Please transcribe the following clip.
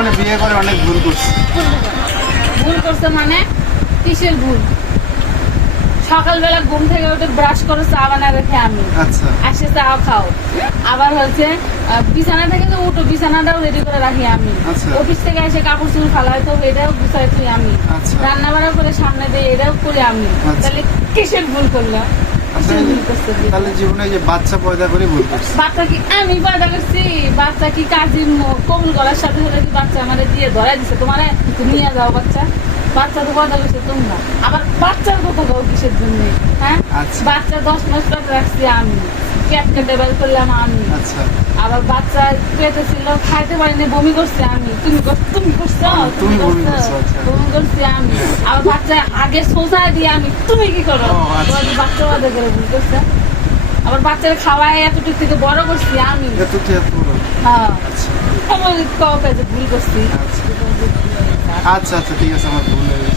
জীবনে বিয়ে করে অনেক ভুল করছি। ভুল করছে মানে কিসের ভুল? সকালবেলা ঘুম থেকে উঠে ব্রাশ করে চা বানায় রেখে আমি, আচ্ছা আসে চা খাও। আবার হচ্ছে বিছানা থেকে তো উঠো, বিছানাটাও রেডি করে রাখি আমি। আচ্ছা। অফিস থেকে এসে কাপড় চুপড় ফালাই তো এটাও গুছাই তুই আমি। আচ্ছা। রান্না বান্না করে সামনে দিয়ে এটাও করে আমি। আচ্ছা। তাহলে কিসের ভুল করলাম? আচ্ছা, কিসের ভুল করছে? তাহলে জীবনে যে বাচ্চা পয়দা করে ভুল করছি। বাচ্চা কি আমি পয়দা করছি? বাচ্চা কি কাজী কবুল করার সাথে সাথে কি বাচ্চা আমার দিয়ে ধরা দিছে তোমারে নিয়ে যাও বাচ্চা? বাচ্চা তো পয়দা করছে তোমরা, আবার বাচ্চার কথা কও কিসের জন্য? হ্যাঁ, আচ্ছা। বাচ্চা 10 মাস পেটে রাখছি আমি, পেট কেটে বের করলাম আমি। আচ্ছা, আবার বাচ্চা পেটে ছিল, খাইতে পারিনি, বমি করছে আমি। তুমি করছো? তুমি বমি করছো, আচ্ছা। বমি করছি আমি। আবার বাচ্চা আগে সোজা দিয়ে আমি, তুমি কি করো? ও, আচ্ছা। তোমার বাচ্চা পয়দা করে ভুল করছে। আবার বাচ্চার খাওয়ায় এতটুকু থেকে বড় করছি আমি। এত কি এত বড়? হ্যাঁ, আচ্ছা আমার কাউকে যে ভুল করছি। আচ্ছা আচ্ছা, ঠিক আছে, আমার ভুল হয়ে গেছে।